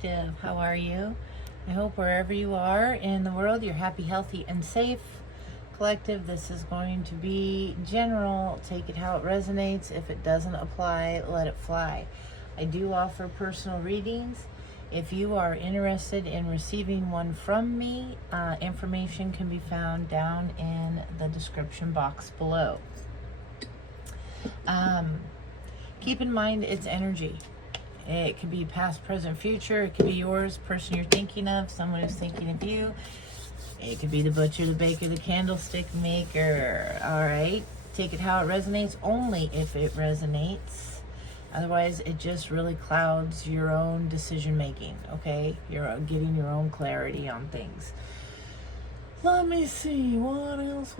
Collective. How are you? I hope wherever you are in the world, you're happy, healthy, and safe. Collective, this is going to be general. Take it how it resonates. If it doesn't apply, let it fly. I do offer personal readings. If you are interested in receiving one from me, information can be found down in the description box below. Keep in mind it's energy. It could be past, present, future. It could be yours, person you're thinking of, someone who's thinking of you. It could be the butcher, the baker, the candlestick maker. All right. Take it how it resonates, only if it resonates. Otherwise, it just really clouds your own decision making. Okay, you're getting your own clarity on things. Let me see, what else?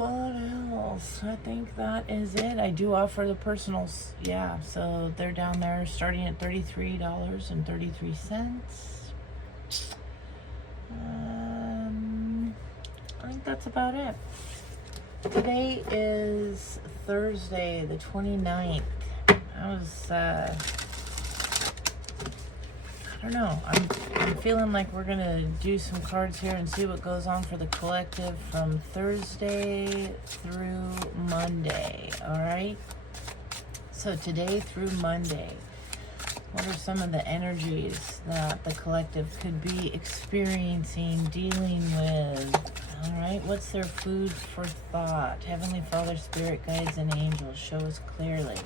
I think that is it. I do offer the personals. Yeah, so they're down there starting at $33.33. I think that's about it. Today is Thursday, the 29th. I don't know. I'm feeling like we're gonna do some cards here and see what goes on for the collective from Thursday through Monday. All right. So today through Monday, what are some of the energies that the collective could be experiencing, dealing with? All right. What's their food for thought? Heavenly Father, Spirit, Guides, and Angels, show us clearly.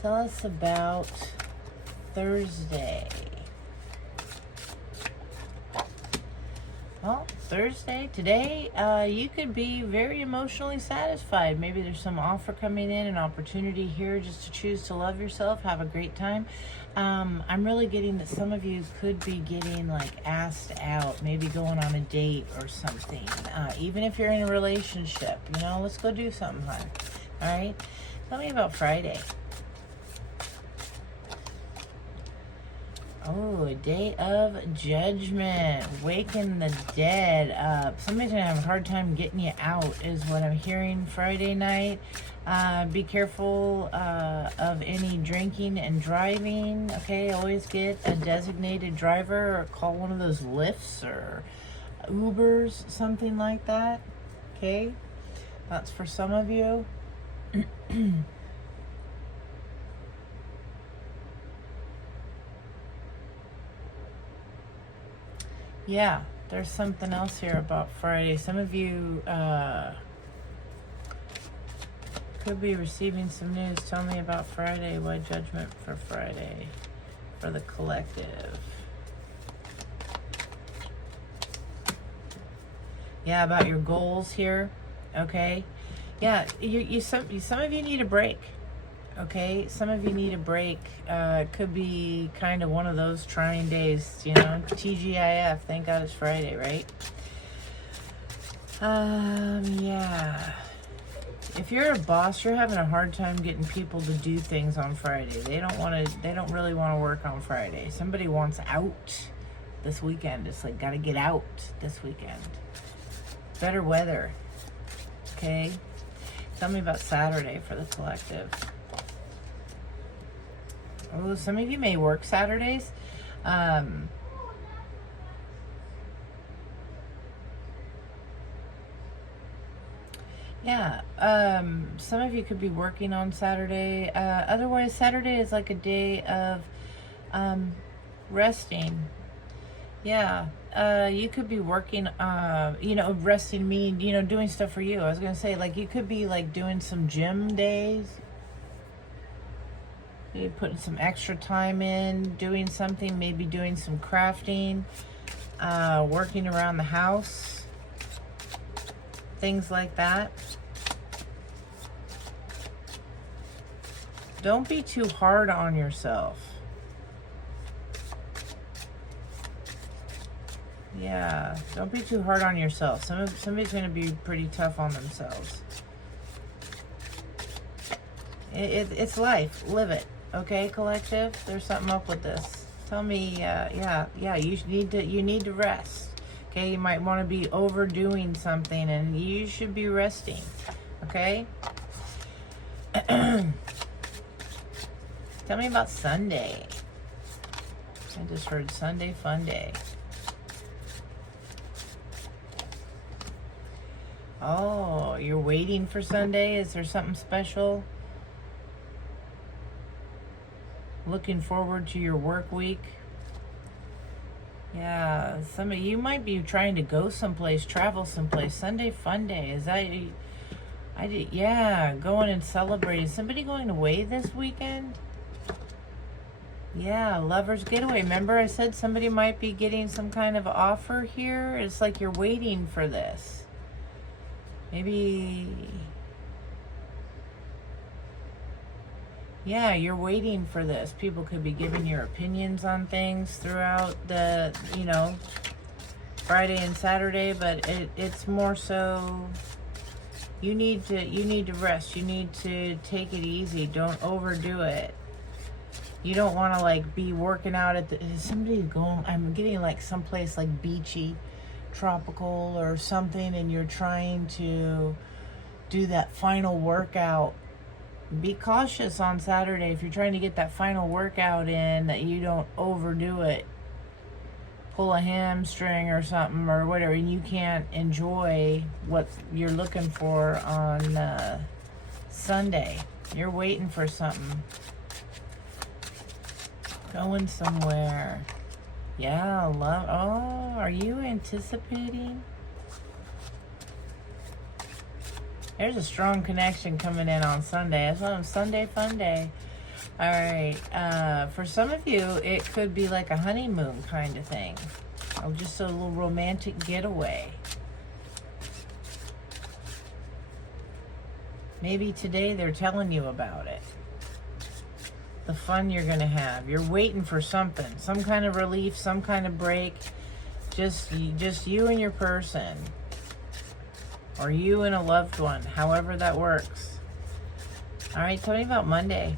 Tell us about Thursday. Well, Thursday, today, you could be very emotionally satisfied. Maybe there's some offer coming in, an opportunity here just to choose to love yourself, have a great time. I'm really getting that some of you could be getting like asked out, maybe going on a date or something. Even if you're in a relationship, you know, let's go do something fun. All right. Tell me about Friday. Oh, a day of judgment, waking the dead up. Somebody's gonna have a hard time getting you out is what I'm hearing Friday night. Be careful of any drinking and driving. Okay, always get a designated driver or call one of those Lyfts or Ubers, something like that. Okay, that's for some of you. Yeah, there's something else here about Friday. Some of you could be receiving some news. Tell me about Friday. Why judgment for Friday for the collective? Yeah, about your goals here. Okay. Yeah, some of you need a break. Okay, some of you need a break. Could be kind of one of those trying days, you know, TGIF, thank God it's Friday, right? Yeah. If you're a boss, you're having a hard time getting people to do things on Friday. They don't really want to work on Friday. Somebody wants out this weekend. It's like, gotta get out this weekend. Better weather. Okay? Tell me about Saturday for the collective. Oh, some of you may work Saturdays. Yeah, some of you could be working on Saturday. Otherwise, Saturday is like a day of resting. Yeah, you could be working, you know, resting mean, you know, doing stuff for you. I was going to say, like, you could be, like, doing some gym days. Maybe putting some extra time in, doing something, maybe doing some crafting, working around the house, things like that. Don't be too hard on yourself. Yeah, don't be too hard on yourself. Somebody's going to be pretty tough on themselves. It's life. Live it. Okay, collective? There's something up with this. Tell me, yeah, you need to rest. Okay, you might want to be overdoing something and you should be resting. Okay? Tell me about Sunday. I just heard Sunday fun day. Oh, you're waiting for Sunday? Is there something special? Looking forward to your work week? Yeah, some of you might be trying to go someplace, travel someplace. Sunday fun day. Is that... yeah, going and celebrating. Somebody going away this weekend? Yeah, lover's getaway. Remember I said somebody might be getting some kind of offer here? It's like you're waiting for this. Maybe... yeah, you're waiting for this. People could be giving your opinions on things throughout the, you know, Friday and Saturday, but it's more so... You need to rest. You need to take it easy. Don't overdo it. You don't want to like be working out at the... somebody going... I'm getting like someplace like beachy, tropical or something, and you're trying to do that final workout. Be cautious on Saturday if you're trying to get that final workout in, that you don't overdo it. Pull a hamstring or something or whatever, and you can't enjoy what you're looking for on Sunday. You're waiting for something. Going somewhere. Yeah, love. Oh, are you anticipating? There's a strong connection coming in on Sunday. That's why I'm Sunday fun day. All right. For some of you, it could be like a honeymoon kind of thing. Or just a little romantic getaway. Maybe today they're telling you about it. The fun you're going to have. You're waiting for something. Some kind of relief, some kind of break. Just you and your person. Or you and a loved one. However that works. All right, tell me about Monday.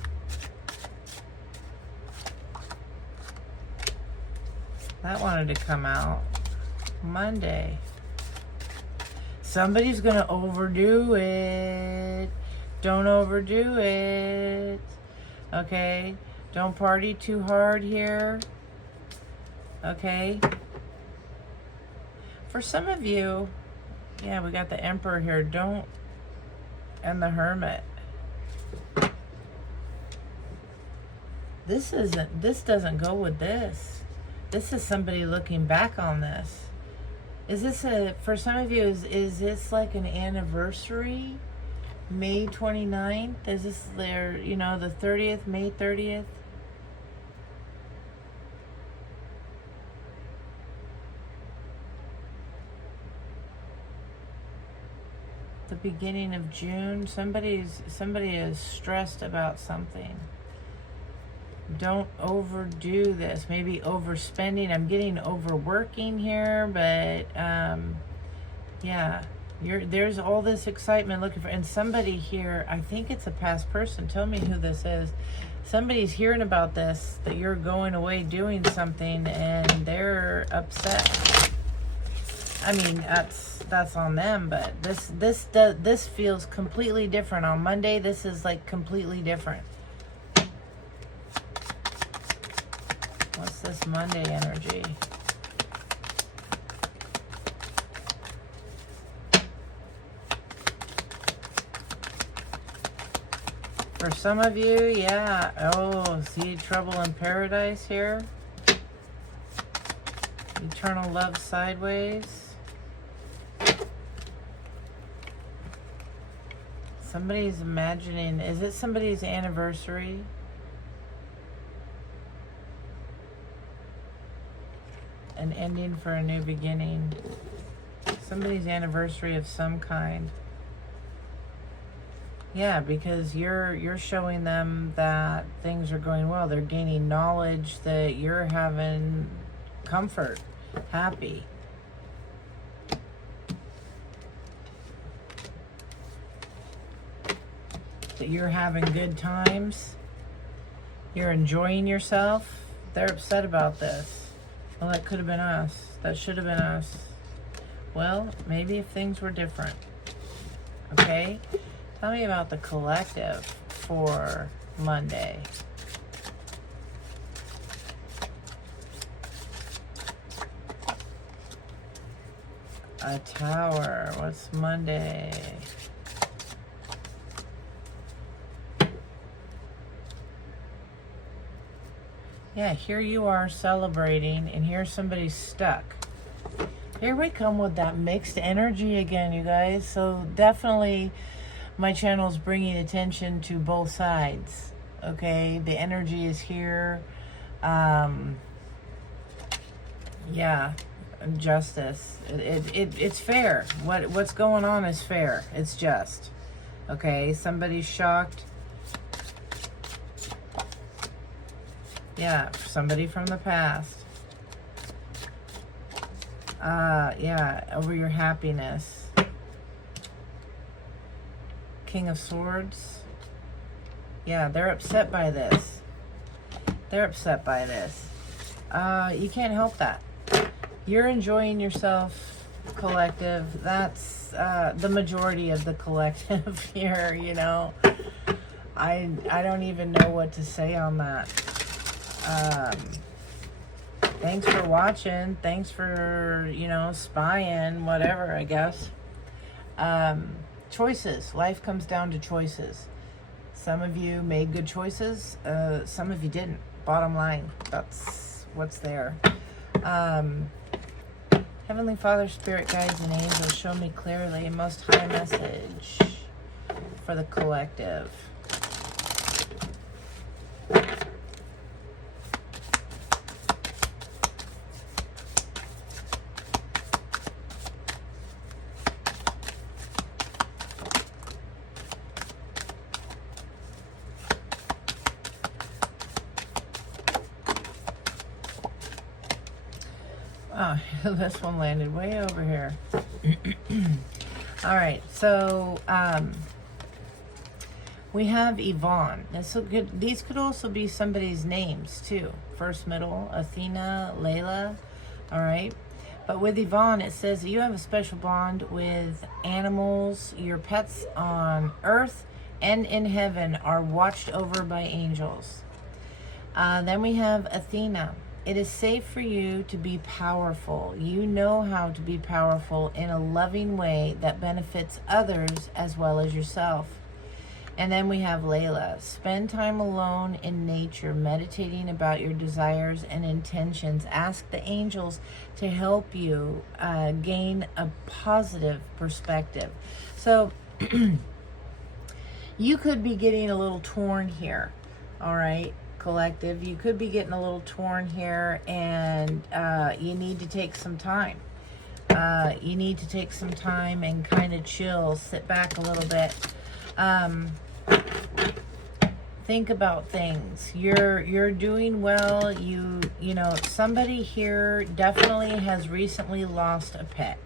That wanted to come out. Monday. Somebody's going to overdo it. Don't overdo it. Okay? Don't party too hard here. Okay? For some of you, yeah, we got the Emperor here. Don't... and the Hermit. This doesn't go with this. This is somebody looking back on this. Is this for some of you, is this like an anniversary? May 29th? Is this their, you know, the 30th, May 30th? The beginning of June? Somebody is stressed about something. Don't overdo this. Maybe overspending. I'm getting overworking here, but yeah, there's all this excitement looking for, and somebody here, I think it's a past person. Tell me who this is. Somebody's hearing about this, that you're going away doing something, and they're upset. I mean, that's on them, but this feels completely different. On Monday, this is like completely different. What's this Monday energy? For some of you, yeah. Oh, see, trouble in paradise here. Eternal love sideways. Somebody's imagining, is it somebody's anniversary? An ending for a new beginning. Somebody's anniversary of some kind. Yeah, because you're showing them that things are going well. They're gaining knowledge, that you're having comfort, happy. That you're having good times. You're enjoying yourself. They're upset about this. Well, that could have been us. That should have been us. Well, maybe if things were different. Okay? Tell me about the collective for Monday. A Tower. What's Monday? Yeah, here you are celebrating, and here's somebody stuck. Here we come with that mixed energy again, you guys. So definitely my channel is bringing attention to both sides. Okay, the energy is here. Yeah, justice. It's fair. What's going on is fair. It's just. Okay, somebody's shocked. Yeah, somebody from the past. Yeah, over your happiness. King of Swords. Yeah, they're upset by this. They're upset by this. You can't help that. You're enjoying yourself, collective. That's the majority of the collective here, you know. I don't even know what to say on that. Thanks for watching. Thanks for, you know, spying, whatever, I guess. Choices. Life comes down to choices. Some of you made good choices. Some of you didn't. Bottom line. That's what's there. Heavenly Father, Spirit, Guides, and Angels, show me clearly a most high message for the collective. Oh, this one landed way over here. All right, so we have Yvonne. These could also be somebody's names too. First, middle, Athena, Layla. All right, but with Yvonne, it says that you have a special bond with animals. Your pets on earth and in heaven are watched over by angels. Then we have Athena. It is safe for you to be powerful. You know how to be powerful in a loving way that benefits others as well as yourself. And then we have Layla. Spend time alone in nature, meditating about your desires and intentions. Ask the angels to help you gain a positive perspective. So you could be getting a little torn here, all right? Collective, you could be getting a little torn here, and you need to take some time. You need to take some time and kind of chill, sit back a little bit. Think about things. You're doing well. You know, somebody here definitely has recently lost a pet.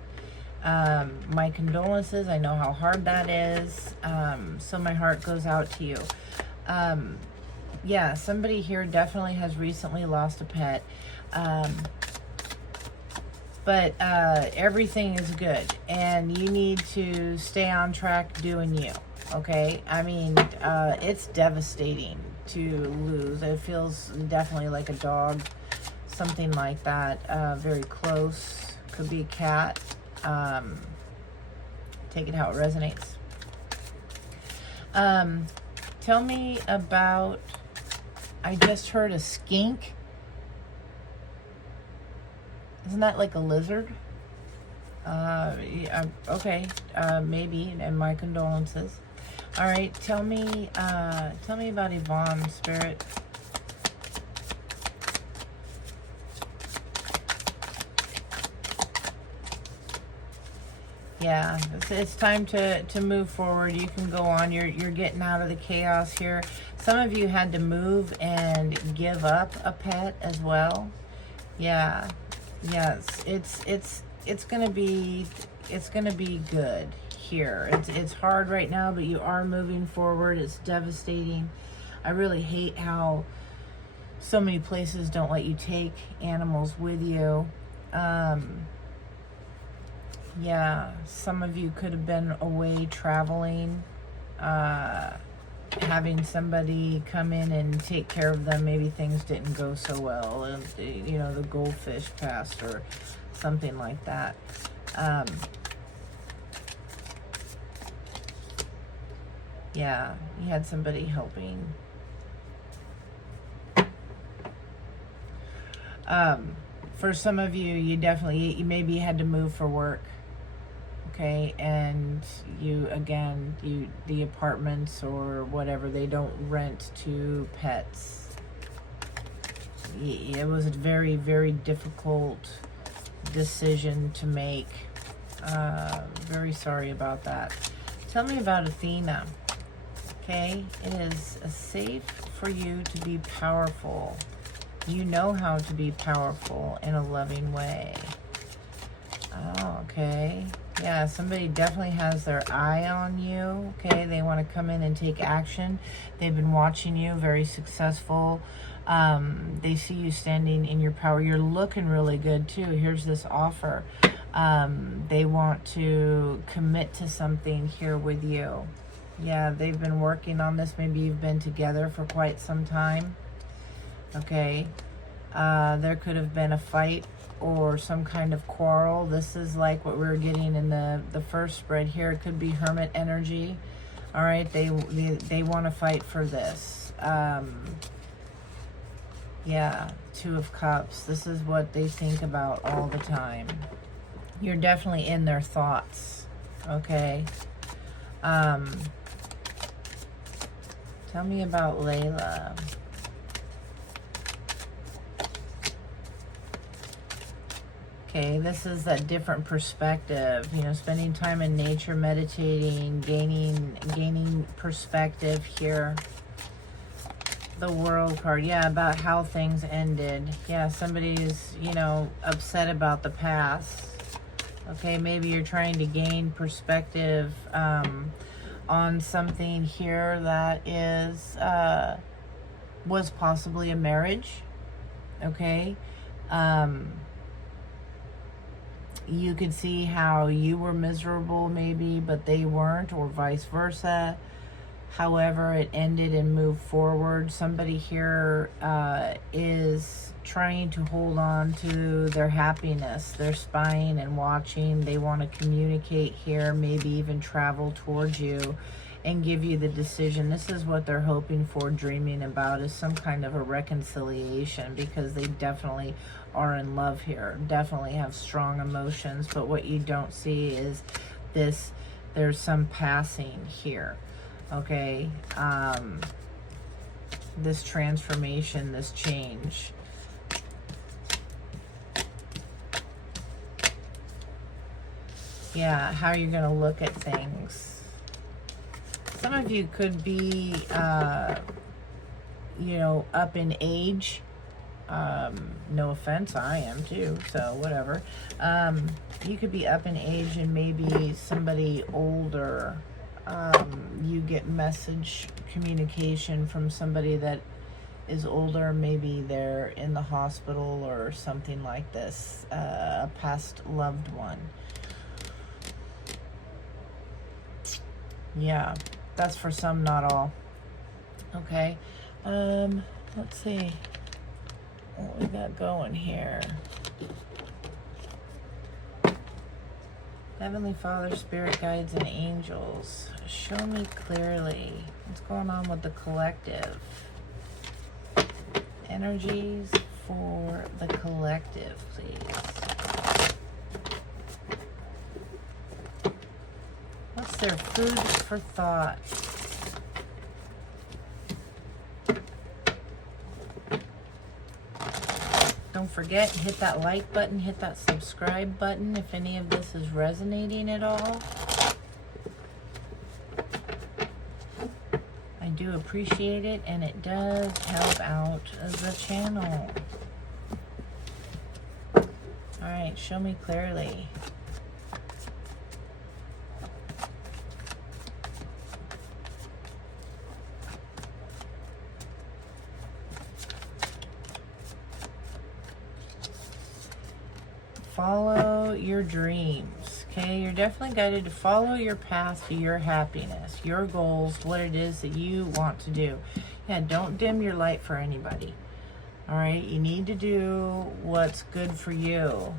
My condolences. I know how hard that is. So my heart goes out to you. Yeah, somebody here definitely has recently lost a pet. But everything is good, and you need to stay on track doing you, okay? I mean, it's devastating to lose. It feels definitely like a dog, something like that, very close. Could be a cat. Take it how it resonates. Tell me about... I just heard a skink. Isn't that like a lizard? Yeah, okay, maybe, and my condolences. All right, tell me about Yvonne, Spirit. Yeah, it's time to move forward. You can go on. You're getting out of the chaos here. Some of you had to move and give up a pet as well. Yeah, yes, it's gonna be good here. It's hard right now, but you are moving forward. It's devastating. I really hate how so many places don't let you take animals with you. Yeah, some of you could have been away traveling, having somebody come in and take care of them. Maybe things didn't go so well, and you know, the goldfish passed or something like that. Yeah, you had somebody helping. For some of you, you maybe had to move for work. Okay, and the apartments or whatever, they don't rent to pets. It was a very, very difficult decision to make. Very sorry about that. Tell me about Athena. Okay, it is safe for you to be powerful. You know how to be powerful in a loving way. Oh, okay. Yeah, somebody definitely has their eye on you. Okay, they want to come in and take action. They've been watching you, very successful. They see you standing in your power. You're looking really good too. Here's this offer. They want to commit to something here with you. Yeah, they've been working on this. Maybe you've been together for quite some time. Okay. There could have been a fight or some kind of quarrel. This is like what we were getting in the first spread here. It could be hermit energy. All right, they want to fight for this. Yeah, Two of Cups. This is what they think about all the time. You're definitely in their thoughts. Okay. Tell me about Layla. Okay, this is a different perspective. You know, spending time in nature, meditating, gaining perspective here. The World card. Yeah, about how things ended. Yeah, somebody's, you know, upset about the past. Okay, maybe you're trying to gain perspective on something here that is was possibly a marriage. Okay. You could see how you were miserable maybe, but they weren't, or vice versa. However, it ended and moved forward. Somebody here is trying to hold on to their happiness. They're spying and watching. They want to communicate here, maybe even travel towards you and give you the decision. This is what they're hoping for, dreaming about, is some kind of a reconciliation, because they definitely are in love here, definitely have strong emotions. But what you don't see is this, there's some passing here. Okay, this transformation, this change. Yeah, how you're going to look at things. Some of you could be, you know, up in age. No offense, I am too, so whatever. You could be up in age and maybe somebody older. You get message communication from somebody that is older. Maybe they're in the hospital or something like this. A past loved one. Yeah, that's for some, not all. Okay. Let's see what we got going here. Heavenly Father, Spirit Guides, and Angels, show me clearly what's going on with the collective. Energies for the collective, please. What's their food for thought? Don't forget, hit that like button, hit that subscribe button if any of this is resonating at all. I do appreciate it, and it does help out the channel. Alright, show me clearly. Follow your dreams, okay? You're definitely guided to follow your path to your happiness, your goals, what it is that you want to do. Yeah, don't dim your light for anybody, all right? You need to do what's good for you.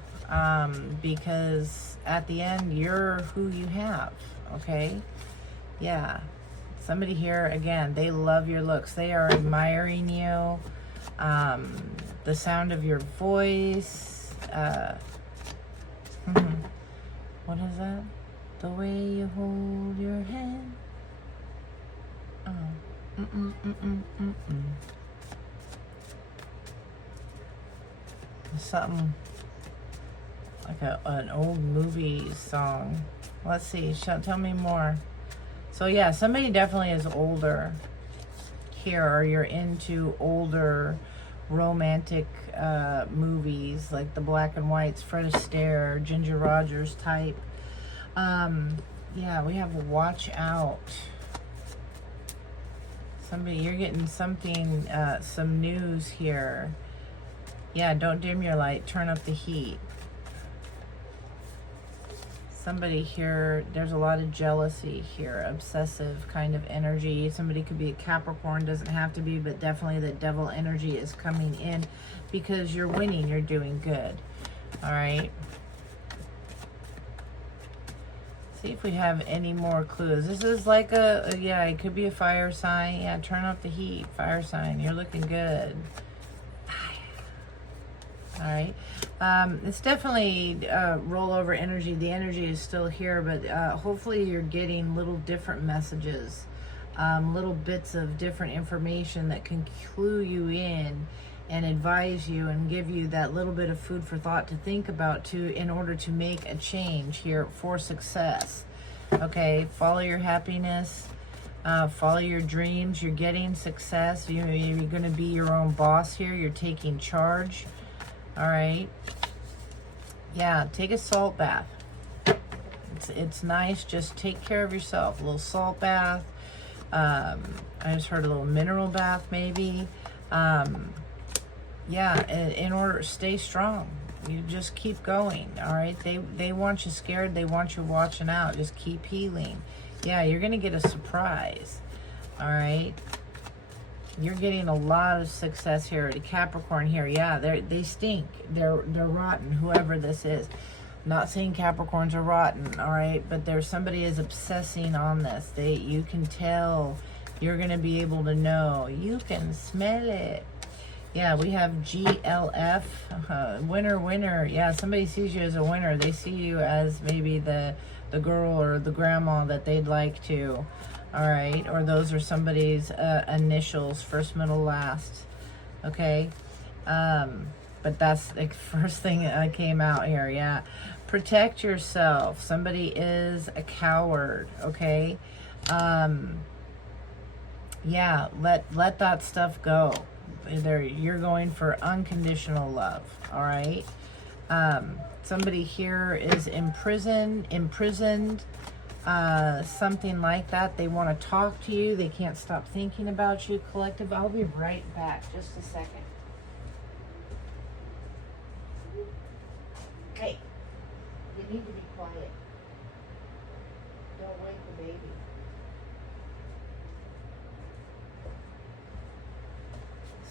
because at the end, you're who you have, okay? Yeah. Somebody here, again, they love your looks. They are admiring you. The sound of your voice. What is that? The way you hold your hand. Something like an old movie song. Let's see. Tell me more. So yeah, somebody definitely is older here, or you're into older romantic movies like the black and whites, Fred Astaire, Ginger Rogers type. Yeah, we have watch out. Somebody, you're getting something, some news here. Yeah, don't dim your light, turn up the heat. Somebody here, there's a lot of jealousy here, obsessive kind of energy. Somebody could be a Capricorn, doesn't have to be, but definitely the devil energy is coming in because you're winning, you're doing good. All right. See if we have any more clues. This is like yeah, it could be a fire sign. Yeah, turn up the heat, fire sign. You're looking good. All right. It's definitely rollover energy. The energy is still here, but hopefully you're getting little different messages, little bits of different information that can clue you in and advise you and give you that little bit of food for thought to think about in order to make a change here for success. Okay, follow your happiness, follow your dreams. You're getting success. You're going to be your own boss here. You're taking charge. All right. Yeah, take a salt bath. It's nice. Just take care of yourself. A little salt bath. I just heard a little mineral bath maybe. Yeah, in order to stay strong. You just keep going, all right? They want you scared. They want you watching out. Just keep healing. Yeah, you're going to get a surprise, all right? You're getting a lot of success here. The Capricorn here, yeah, they stink. They're rotten, whoever this is. I'm not saying Capricorns are rotten, all right? But there's somebody is obsessing on this. You can tell. You're going to be able to know. You can smell it. Yeah, we have GLF, winner, winner. Yeah, somebody sees you as a winner. They see you as maybe the girl or the grandma that they'd like to. All right, or those are somebody's initials, first, middle, last. Okay, but that's the first thing that came out here. Yeah, protect yourself. Somebody is a coward. Okay, yeah, let that stuff go. You're going for unconditional love. All right. Somebody here is imprisoned, something like that. They want to talk to you. They can't stop thinking about you. Collective, I'll be right back. Just a second. Hey, you need to be quiet. Don't wake the baby.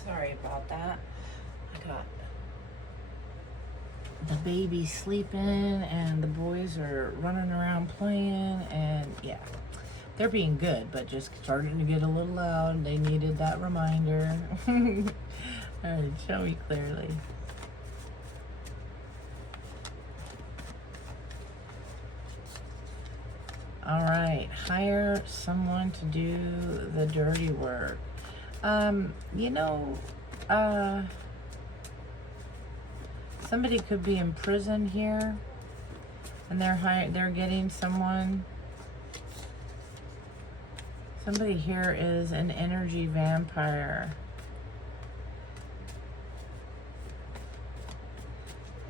Sorry about that. I got the baby sleeping and the boys are running around playing, and yeah, they're being good, but just starting to get a little loud. They needed that reminder. All right, show me clearly. All right, hire someone to do the dirty work. Somebody could be in prison here, and they're getting someone. Somebody here is an energy vampire.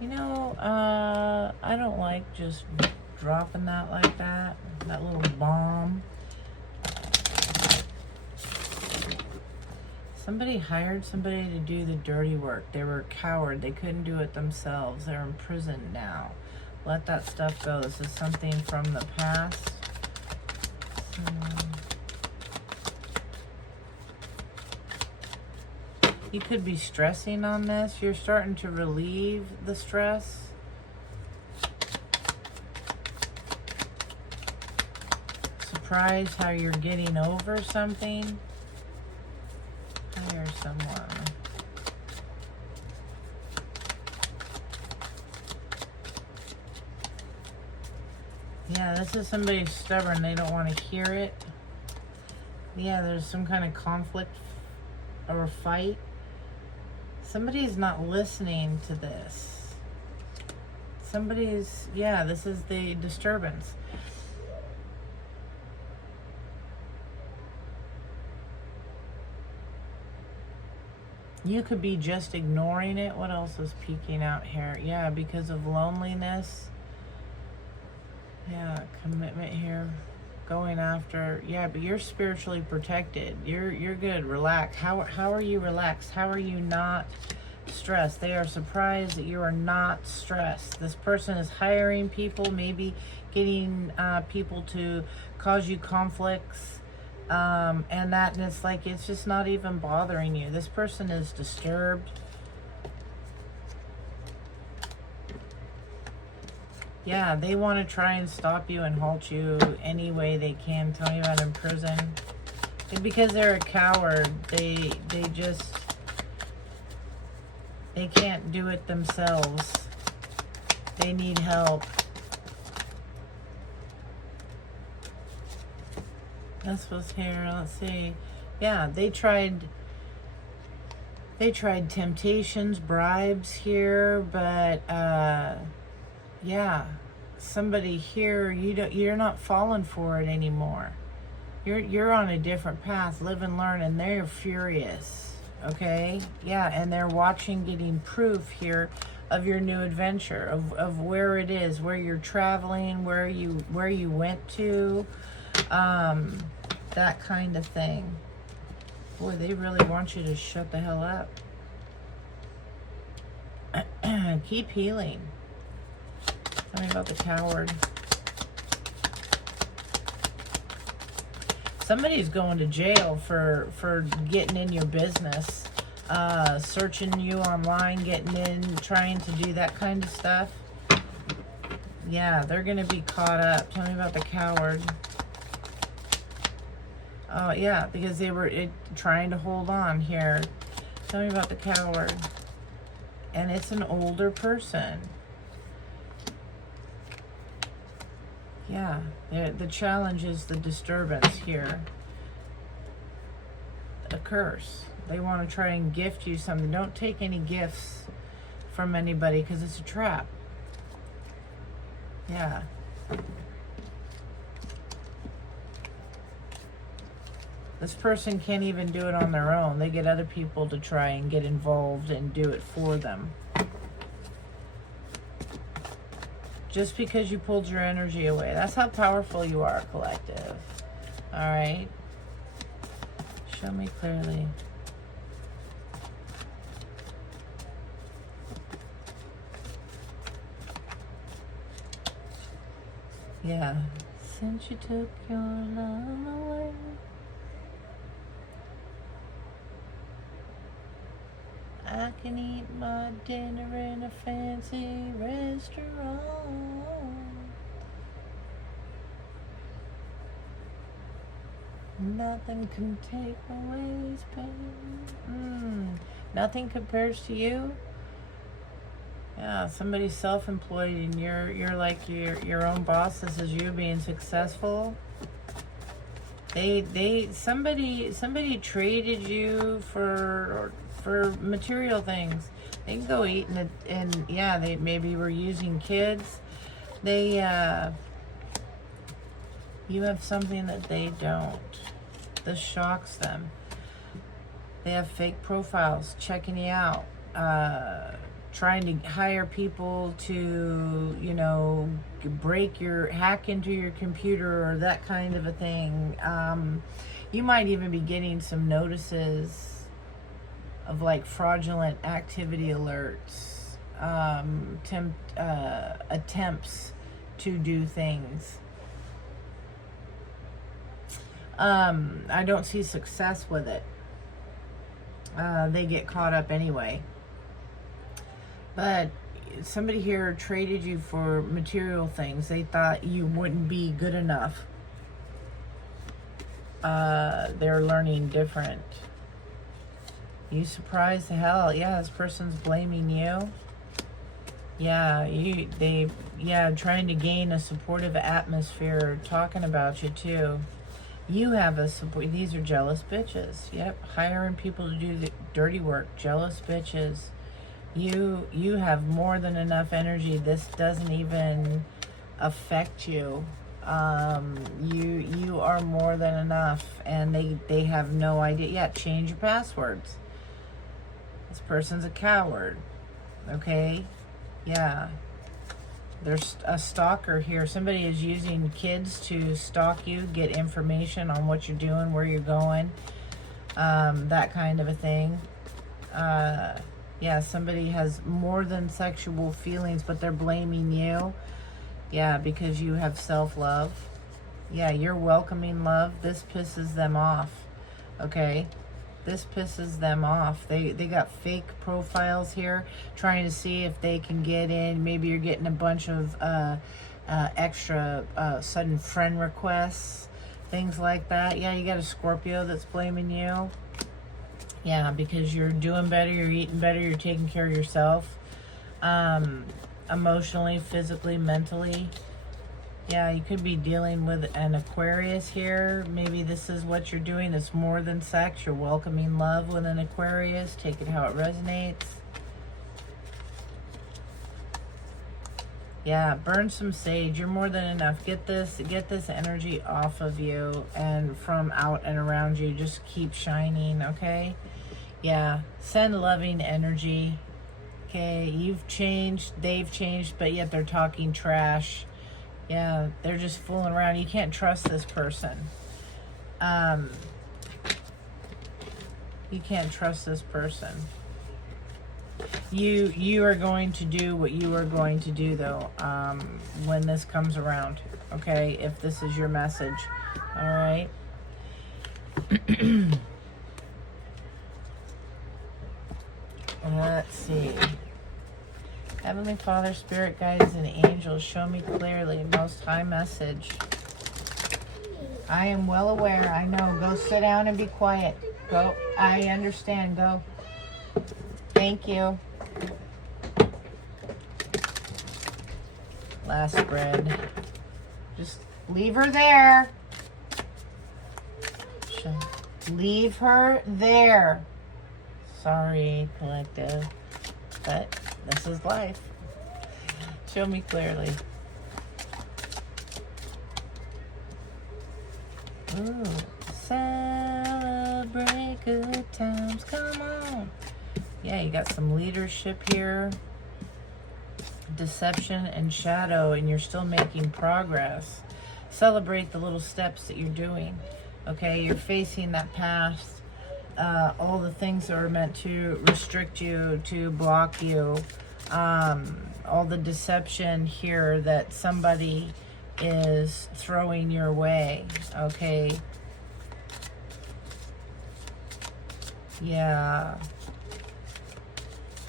I don't like just dropping that like that little bomb. Somebody hired somebody to do the dirty work. They were a coward. They couldn't do it themselves. They're in prison now. Let that stuff go. This is something from the past. You could be stressing on this. You're starting to relieve the stress. surprised how you're getting over something. Hire someone. Yeah, this is somebody stubborn. They don't want to hear it. Yeah, there's some kind of conflict or fight. Somebody's not listening to this. Somebody's, yeah, this is the disturbance. You could be just ignoring it. What else is peeking out here? Yeah, because of loneliness. Yeah, commitment here. Going after, yeah, but you're spiritually protected. You're good. Relax. How are you relaxed? How are you not stressed? They are surprised that you are not stressed. This person is hiring people, maybe getting people to cause you conflicts, and it's like it's just not even bothering you. This person is disturbed. Yeah, they want to try and stop you and halt you any way they can. Tell me about in prison. And because they're a coward, they can't do it themselves. They need help. This was here. Let's see. Yeah, they tried temptations, bribes here, but yeah, somebody here, you're not falling for it anymore. You're on a different path, live and learn, and they're furious. Okay? Yeah, and they're watching, getting proof here of your new adventure, of where it is, where you're traveling, where you went to, that kind of thing. Boy, they really want you to shut the hell up. Keep healing. Tell me about the coward. Somebody's going to jail for getting in your business, searching you online, getting in, trying to do that kind of stuff. Yeah, they're going to be caught up. Tell me about the coward. Oh, yeah, because they were trying to hold on here. Tell me about the coward. And it's an older person. Yeah, the challenge is the disturbance here. A curse. They want to try and gift you something. Don't take any gifts from anybody because it's a trap. Yeah. This person can't even do it on their own. They get other people to try and get involved and do it for them. Just because you pulled your energy away. That's how powerful you are, collective. All right? Show me clearly. Yeah. Since you took your love away. I can eat my dinner in a fancy restaurant. Nothing can take away his pain. Nothing compares to you. Yeah, somebody's self-employed and you're like your own boss. This is you being successful. Somebody traded you for material things. They can go eat and yeah, they maybe were using kids. You have something that they don't. This shocks them. They have fake profiles checking you out, trying to hire people to, hack into your computer or that kind of a thing. You might even be getting some notices of like fraudulent activity alerts, attempts to do things. I don't see success with it. They get caught up anyway. But somebody here traded you for material things. They thought you wouldn't be good enough. they're learning different. You surprised the hell. Yeah, this person's blaming you. Yeah, trying to gain a supportive atmosphere, talking about you too. You have a support. These are jealous bitches. Yep, hiring people to do the dirty work. Jealous bitches. You have more than enough energy. This doesn't even affect you. You are more than enough, and they have no idea. Yeah, change your passwords. This person's a coward. Okay. Yeah, there's a stalker here. Somebody is using kids to stalk you, get information on what you're doing, where you're going, that kind of a thing. Yeah, somebody has more than sexual feelings, but they're blaming you. Yeah, because you have self-love. Yeah, you're welcoming love. This pisses them off. Okay. This pisses them off. They got fake profiles here, trying to see if they can get in. Maybe you're getting a bunch of extra sudden friend requests, things like that. Yeah, you got a Scorpio that's blaming you. Yeah, because you're doing better, you're eating better, you're taking care of yourself, emotionally, physically, mentally. Yeah, you could be dealing with an Aquarius here. Maybe this is what you're doing. It's more than sex. You're welcoming love with an Aquarius. Take it how it resonates. Yeah, burn some sage. You're more than enough. Get this energy off of you and from out and around you. Just keep shining, okay? Yeah, send loving energy. Okay, you've changed, they've changed, but yet they're talking trash. Yeah, they're just fooling around. You can't trust this person. You can't trust this person. You are going to do what you are going to do, though, when this comes around, okay? If this is your message, all right? Let's see. Heavenly Father, Spirit Guides, and Angels, show me clearly, Most High message. I am well aware. I know. Go sit down and be quiet. Go. I understand. Go. Thank you. Last spread. Just leave her there. Leave her there. Sorry, collective. But this is life. Show me clearly. Ooh, celebrate good times. Come on. Yeah, you got some leadership here. Deception and shadow, and you're still making progress. Celebrate the little steps that you're doing. Okay, you're facing that past. All the things that are meant to restrict you, to block you, all the deception here that somebody is throwing your way, okay? Yeah.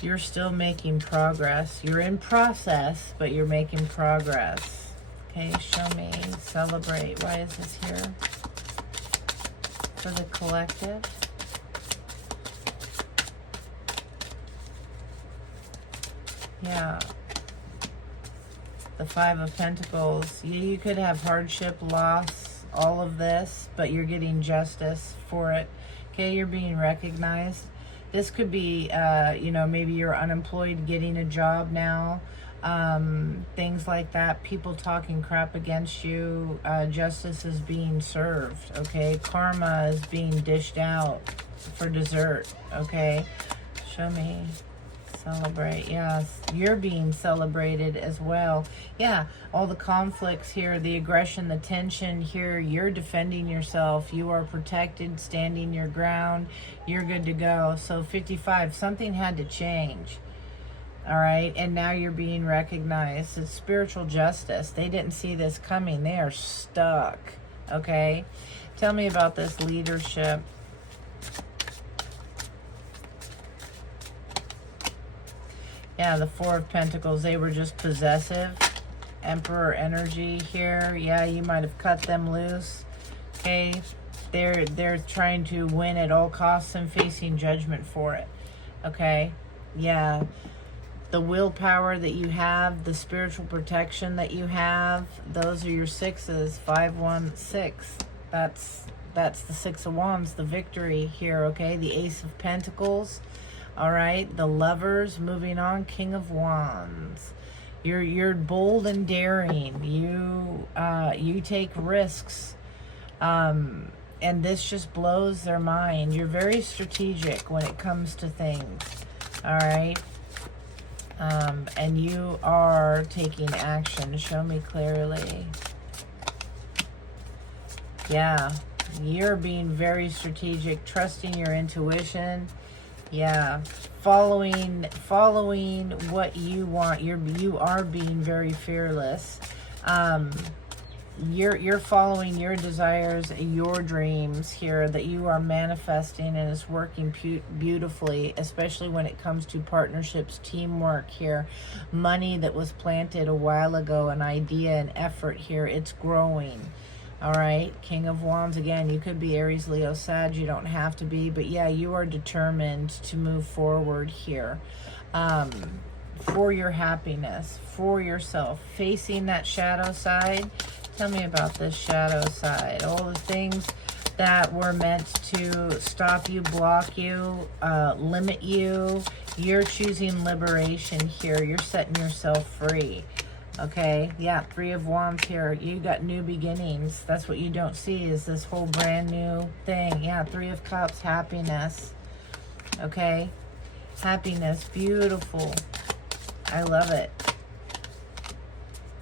You're still making progress. You're in process, but you're making progress. Okay, show me, celebrate. Why is this here? For the collective. Yeah. The Five of Pentacles. You could have hardship, loss, all of this, but you're getting justice for it. Okay, you're being recognized. This could be, maybe you're unemployed, getting a job now. Things like that. People talking crap against you. Justice is being served, okay? Karma is being dished out for dessert, okay? Show me. Celebrate. Yes, you're being celebrated as well. Yeah, all the conflicts here, the aggression, the tension here, you're defending yourself. You are protected, standing your ground. You're good to go. So 55, something had to change. All right, and now you're being recognized. It's spiritual justice. They didn't see this coming. They are stuck. Okay, tell me about this leadership. Yeah, the Four of Pentacles, they were just possessive. Emperor energy here. Yeah, you might have cut them loose. Okay. they're trying to win at all costs and facing judgment for it. Okay? Yeah. The willpower that you have, the spiritual protection that you have, those are your sixes. 5, 1, 6. That's the Six of Wands, the victory here, okay? The Ace of Pentacles, all right? The Lovers, moving on, King of Wands. You're bold and daring. You take risks. And this just blows their mind. You're very strategic when it comes to things, all right? And you are taking action. Show me clearly. Yeah, you're being very strategic, trusting your intuition. Yeah, following what you want. You are being very fearless. You're following your desires, your dreams here that you are manifesting, and it's working beautifully, especially when it comes to partnerships, teamwork here, money that was planted a while ago, an idea, an effort here, it's growing. All right, King of Wands, again, you could be Aries, Leo, Sag, you don't have to be, but yeah, you are determined to move forward here. For your happiness, for yourself, facing that shadow side. Tell me about this shadow side. All the things that were meant to stop you, block you, limit you. You're choosing liberation here. You're setting yourself free. Okay, yeah, 3 of Wands here. You got new beginnings. That's what you don't see, is this whole brand new thing. Yeah, 3 of Cups, happiness. Okay, happiness, beautiful. I love it.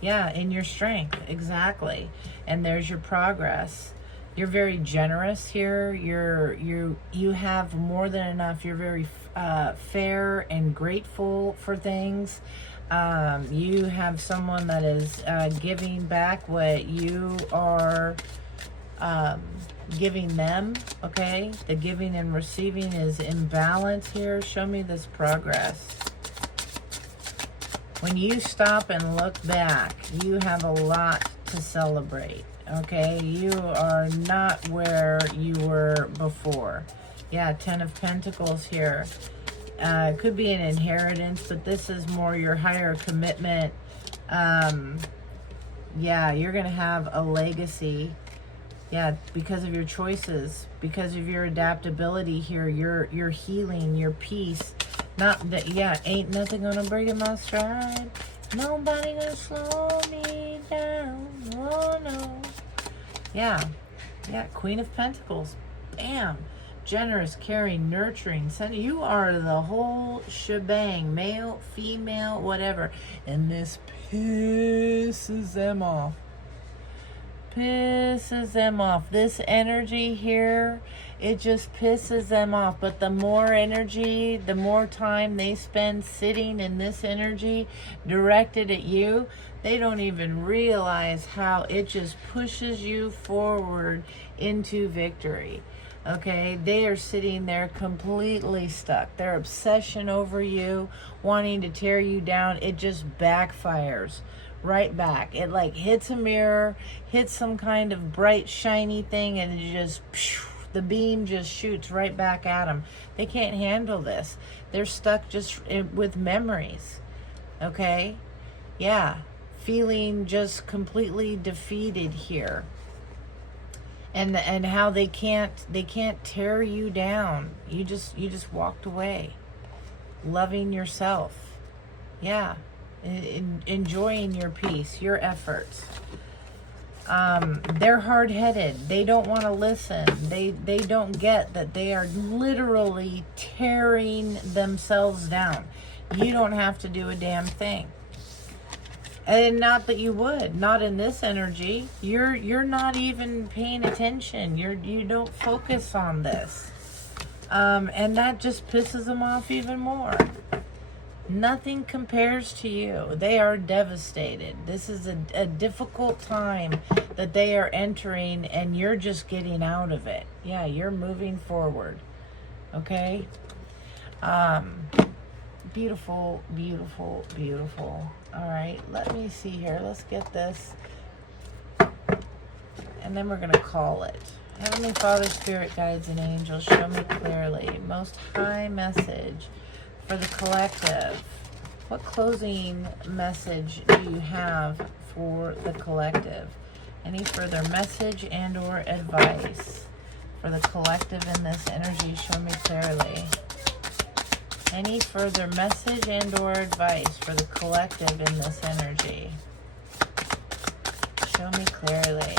Yeah, in your strength, exactly. And there's your progress. You're very generous here. You have more than enough. You're very fair and grateful for things. You have someone that is giving back what you are giving them, okay? The giving and receiving is in balance here. Show me this progress. When you stop and look back, you have a lot to celebrate, okay? You are not where you were before. Yeah, 10 of Pentacles here. It could be an inheritance, but this is more your higher commitment. Yeah, you're going to have a legacy. Yeah, because of your choices, because of your adaptability here, your healing, your peace. Not that, yeah, ain't nothing gonna break my stride. Nobody gonna slow me down. Oh no. Yeah, Queen of Pentacles. Bam. Generous, caring, nurturing. You are the whole shebang. Male, female, whatever. And this pisses them off. Pisses them off. This energy here, it just pisses them off. But the more energy, the more time they spend sitting in this energy directed at you, they don't even realize how it just pushes you forward into victory. Okay, they are sitting there completely stuck. Their obsession over you, wanting to tear you down, it just backfires right back. It like hits a mirror, hits some kind of bright shiny thing, and it just, the beam just shoots right back at them. They can't handle this. They're stuck just with memories. Okay, yeah, feeling just completely defeated here. And how they can't tear you down. You just walked away, loving yourself. Yeah, enjoying your peace, your efforts. They're hard-headed. They don't want to listen. They don't get that they are literally tearing themselves down. You don't have to do a damn thing. And not that you would, not in this energy. You're not even paying attention. You don't focus on this. And that just pisses them off even more. Nothing compares to you. They are devastated. This is a difficult time that they are entering, and you're just getting out of it. Yeah, you're moving forward. Okay? Beautiful, beautiful, beautiful. All right, let me see here. Let's get this. And then we're going to call it. Heavenly Father, Spirit, Guides, and Angels, show me clearly. Most High message for the collective. What closing message do you have for the collective? Any further message and or advice for the collective in this energy? Show me clearly. Any further message and or advice for the collective in this energy? Show me clearly.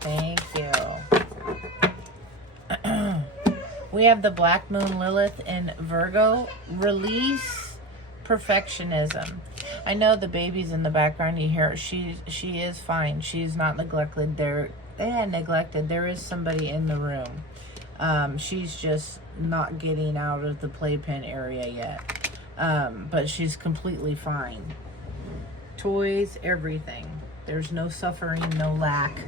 Thank you. We have the Black Moon Lilith in Virgo. Release perfectionism. I know the baby's in the background. You hear she is fine. She's not neglected. Neglected. There is somebody in the room. She's just not getting out of the playpen area yet. But she's completely fine. Toys, everything. There's no suffering, no lack.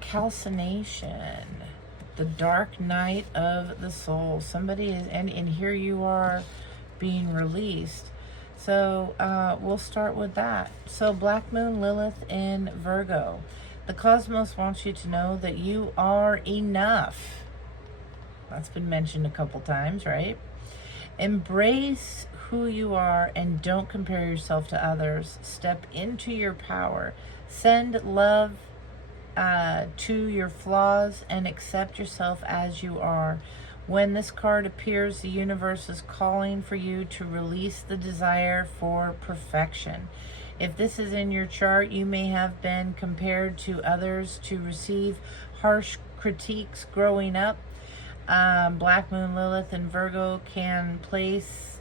Calcination. The dark night of the soul. Somebody is, and here you are being released. So we'll start with that. So Black Moon Lilith in Virgo. The cosmos wants you to know that you are enough. That's been mentioned a couple times, right? Embrace who you are and don't compare yourself to others. Step into your power. Send love to your flaws and accept yourself as you are. When this card appears, the universe is calling for you to release the desire for perfection. If this is in your chart, you may have been compared to others to receive harsh critiques growing up. Black Moon Lilith and Virgo can place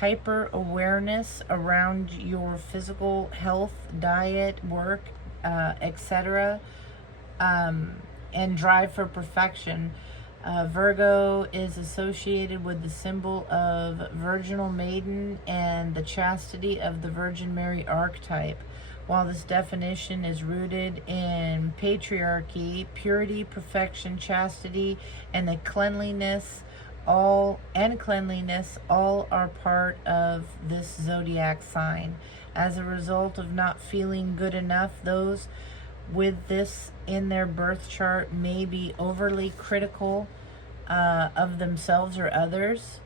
hyper awareness around your physical health, diet, work, etc., and drive for perfection. Virgo is associated with the symbol of virginal maiden and the chastity of the Virgin Mary archetype. While this definition is rooted in patriarchy, purity, perfection, chastity, and the cleanliness, all are part of this zodiac sign. As a result of not feeling good enough, those with this in their birth chart may be overly critical of themselves or others.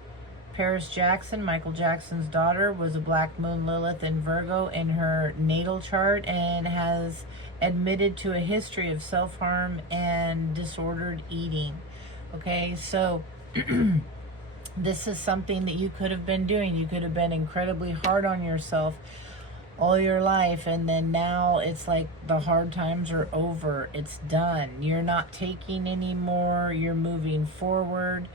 Paris Jackson, Michael Jackson's daughter, was a Black Moon Lilith in Virgo in her natal chart and has admitted to a history of self-harm and disordered eating. Okay, so this is something that you could have been doing. You could have been incredibly hard on yourself all your life, and then now it's like the hard times are over. It's done. You're not taking anymore. You're moving forward.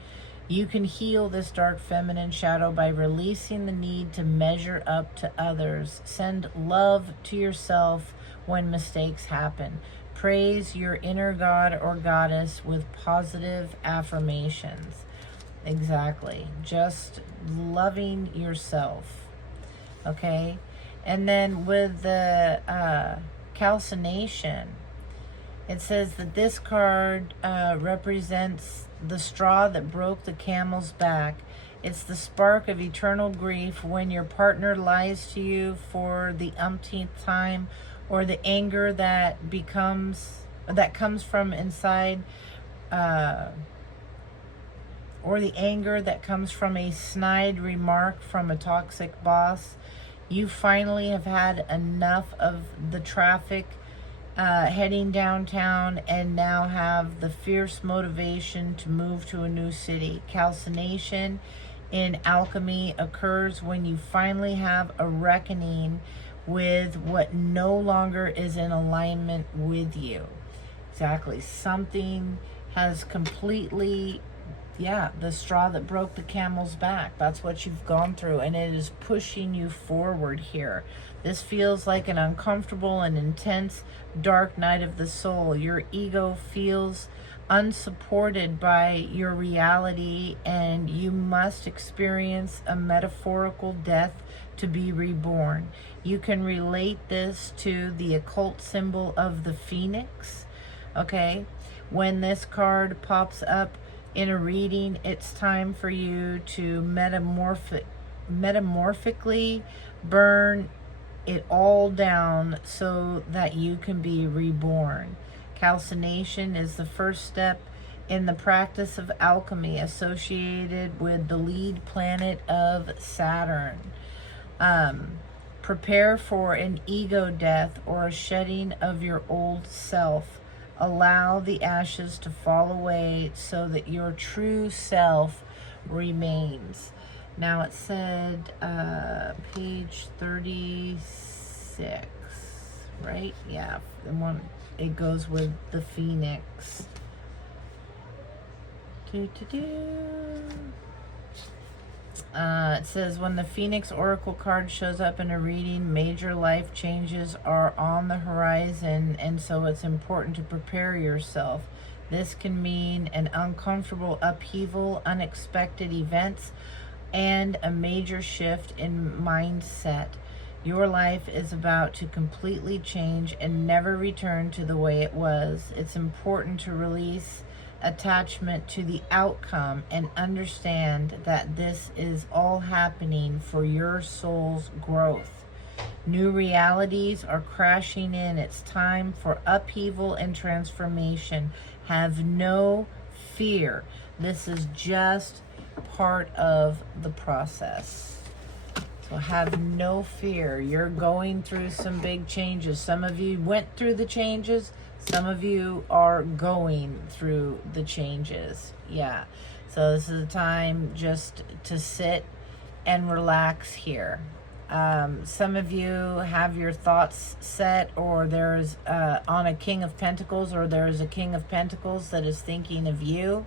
You can heal this dark feminine shadow by releasing the need to measure up to others. Send love to yourself when mistakes happen. Praise your inner god or goddess with positive affirmations. Exactly. Just loving yourself. Okay? And then with the calcination, it says that this card represents the straw that broke the camel's back. It's the spark of eternal grief when your partner lies to you for the umpteenth time, or the anger that comes from inside, or the anger that comes from a snide remark from a toxic boss. You finally have had enough of the traffic heading downtown and now have the fierce motivation to move to a new city. Calcination in alchemy occurs when you finally have a reckoning with what no longer is in alignment with you. Exactly. Something has completely, the straw that broke the camel's back. That's what you've gone through, and it is pushing you forward here. This feels like an uncomfortable and intense dark night of the soul. Your ego feels unsupported by your reality, and you must experience a metaphorical death to be reborn. You can relate this to the occult symbol of the phoenix. Okay, when this card pops up in a reading, it's time for you to metamorphically burn it all down so that you can be reborn. Calcination is the first step in the practice of alchemy associated with the lead planet of Saturn. Prepare for an ego death or a shedding of your old self. Allow the ashes to fall away so that your true self remains. Now it said page 36, right? Yeah, the one, it goes with the phoenix. It says, when the Phoenix Oracle card shows up in a reading, major life changes are on the horizon, and so it's important to prepare yourself. This can mean an uncomfortable upheaval, unexpected events, and a major shift in mindset. Your life is about to completely change and never return to the way it was. It's important to release attachment to the outcome and understand that this is all happening for your soul's growth. New realities are crashing in. It's time for upheaval and transformation. Have no fear. This is just part of the process. So have no fear. You're going through some big changes. Some of you went through the changes. Some of you are going through the changes. Yeah. So this is a time just to sit and relax here. Some of you have your thoughts set, or there's on a King of Pentacles, or there's a King of Pentacles that is thinking of you.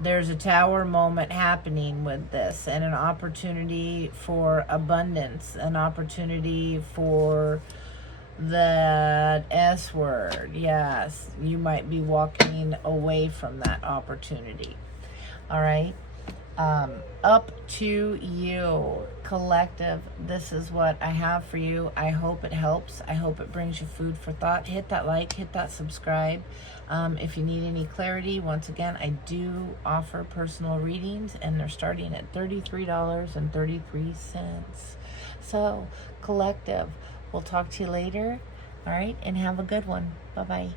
There's a tower moment happening with this, and an opportunity for abundance, an opportunity for the S word. Yes, you might be walking away from that opportunity. All right. Up to you, collective. This is what I have for you. I hope it helps. I hope it brings you food for thought. Hit that like, hit that subscribe. If you need any clarity, once again, I do offer personal readings, and they're starting at $33.33. So, collective, we'll talk to you later. All right, and have a good one. Bye-bye.